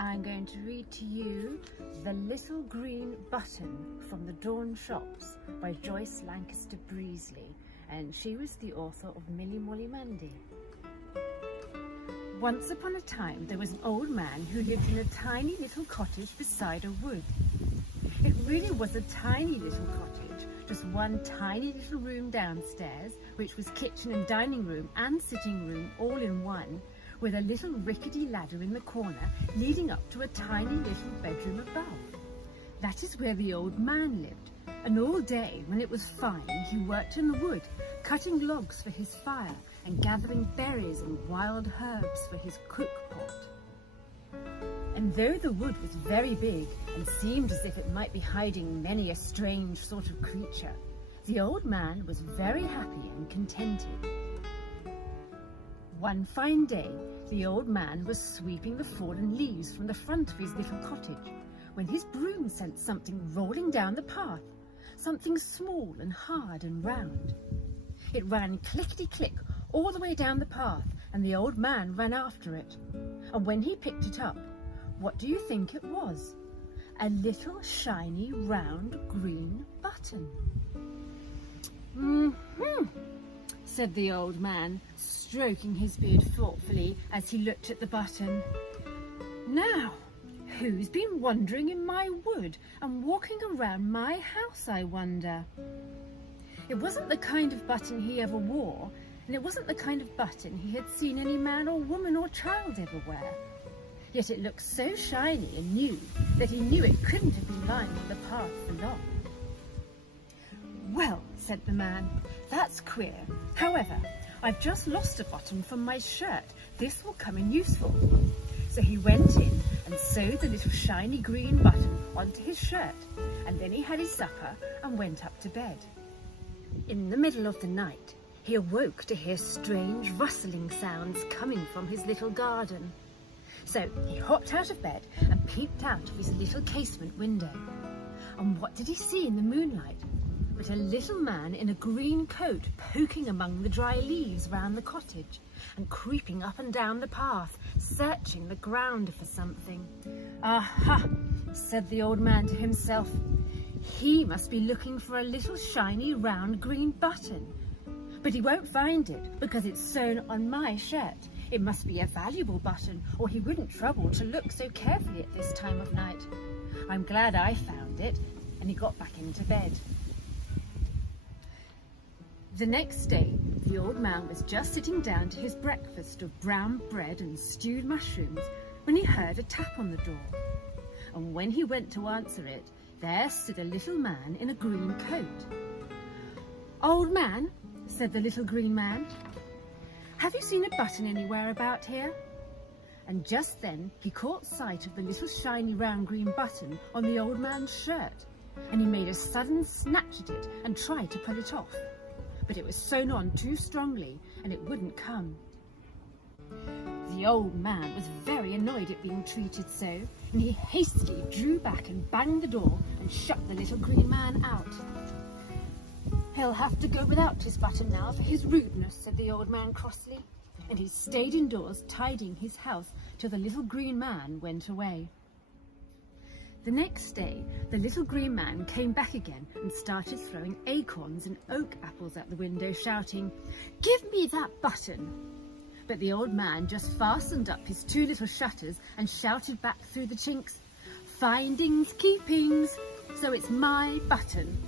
I'm going to read to you The Little Green Button from the Dawn Shops by Joyce Lankester Brisley, and she was the author of Millie Molly Mandy. Once upon a time there was an old man who lived in a tiny little cottage beside a wood. It really was a tiny little cottage, just one tiny little room downstairs, which was kitchen and dining room and sitting room all in one, with a little rickety ladder in the corner leading up to a tiny little bedroom above. That is where the old man lived, and all day when it was fine he worked in the wood, cutting logs for his fire and gathering berries and wild herbs for his cook pot. And though the wood was very big and seemed as if it might be hiding many a strange sort of creature, the old man was very happy and contented. One fine day, the old man was sweeping the fallen leaves from the front of his little cottage when his broom sent something rolling down the path, something small and hard and round. It ran clickety-click all the way down the path, and the old man ran after it. And when he picked it up, what do you think it was? A little shiny round green button. Said the old man, stroking his beard thoughtfully as he looked at the button. Now, who's been wandering in my wood and walking around my house, I wonder? It wasn't the kind of button he ever wore, and it wasn't the kind of button he had seen any man or woman or child ever wear. Yet it looked so shiny and new that he knew it couldn't have been lying on the path for long. Well, said the man, that's queer. However, I've just lost a button from my shirt. This will come in useful. So he went in and sewed the little shiny green button onto his shirt, and then he had his supper and went up to bed. In the middle of the night, he awoke to hear strange rustling sounds coming from his little garden. So he hopped out of bed and peeped out of his little casement window. And what did he see in the moonlight but a little man in a green coat poking among the dry leaves round the cottage and creeping up and down the path, searching the ground for something. Aha, said the old man to himself. He must be looking for a little shiny round green button. But he won't find it because it's sewn on my shirt. It must be a valuable button, or he wouldn't trouble to look so carefully at this time of night. I'm glad I found it. And he got back into bed. The next day, the old man was just sitting down to his breakfast of brown bread and stewed mushrooms when he heard a tap on the door. And when he went to answer it, there stood a little man in a green coat. Old man, said the little green man, have you seen a button anywhere about here? And just then he caught sight of the little shiny round green button on the old man's shirt, and he made a sudden snatch at it and tried to pull it off. But it was sewn on too strongly and it wouldn't come. The old man was very annoyed at being treated so, and he hastily drew back and banged the door and shut the little green man out. He'll have to go without his button now for his rudeness, said the old man crossly, and he stayed indoors tidying his house till the little green man went away. The next day, the little green man came back again and started throwing acorns and oak apples at the window, shouting, "Give me that button!" But the old man just fastened up his two little shutters and shouted back through the chinks, "Findings, keepings, so it's my button,"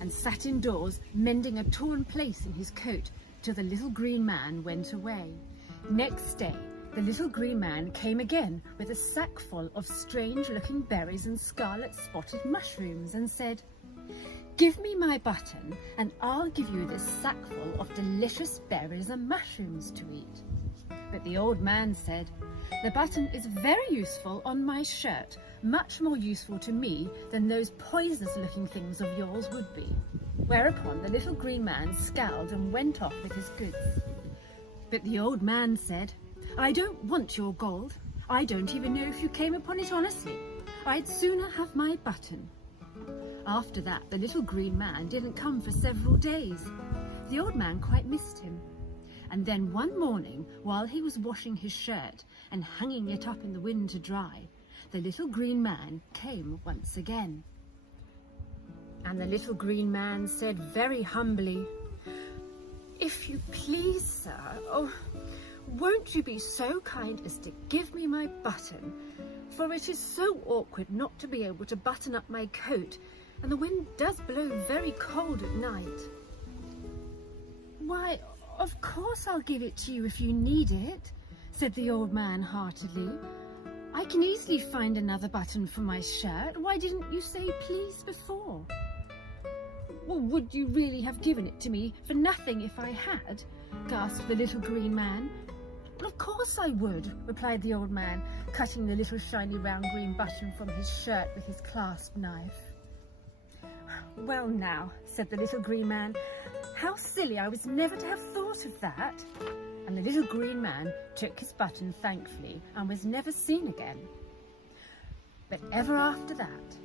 and sat indoors mending a torn place in his coat till the little green man went away. Next day, the little green man came again with a sack full of strange-looking berries and scarlet-spotted mushrooms and said, "Give me my button and I'll give you this sackful of delicious berries and mushrooms to eat." But the old man said, "The button is very useful on my shirt, much more useful to me than those poisonous-looking things of yours would be." Whereupon the little green man scowled and went off with his goods. But the old man said, "I don't want your gold. I don't even know if you came upon it honestly. I'd sooner have my button." After that, the little green man didn't come for several days. The old man quite missed him. And then one morning, while he was washing his shirt and hanging it up in the wind to dry, the little green man came once again. And the little green man said very humbly, "If you please, sir, won't you be so kind as to give me my button? For it is so awkward not to be able to button up my coat, and the wind does blow very cold at night." "Why, of course I'll give it to you if you need it," said the old man heartily. "I can easily find another button for my shirt. Why didn't you say please before?" "Well, would you really have given it to me for nothing if I had?" gasped the little green man. "Of course I would," replied the old man, cutting the little shiny round green button from his shirt with his clasp knife. "Well now," said the little green man, "how silly, I was never to have thought of that." And the little green man took his button thankfully and was never seen again. But ever after that,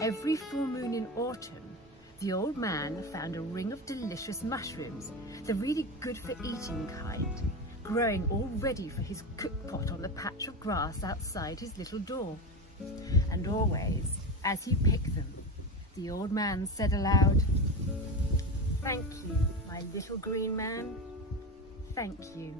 every full moon in autumn, the old man found a ring of delicious mushrooms, the really good for eating kind, growing all ready for his cook-pot on the patch of grass outside his little door. And always, as he picked them, the old man said aloud, "Thank you, my little green man, thank you."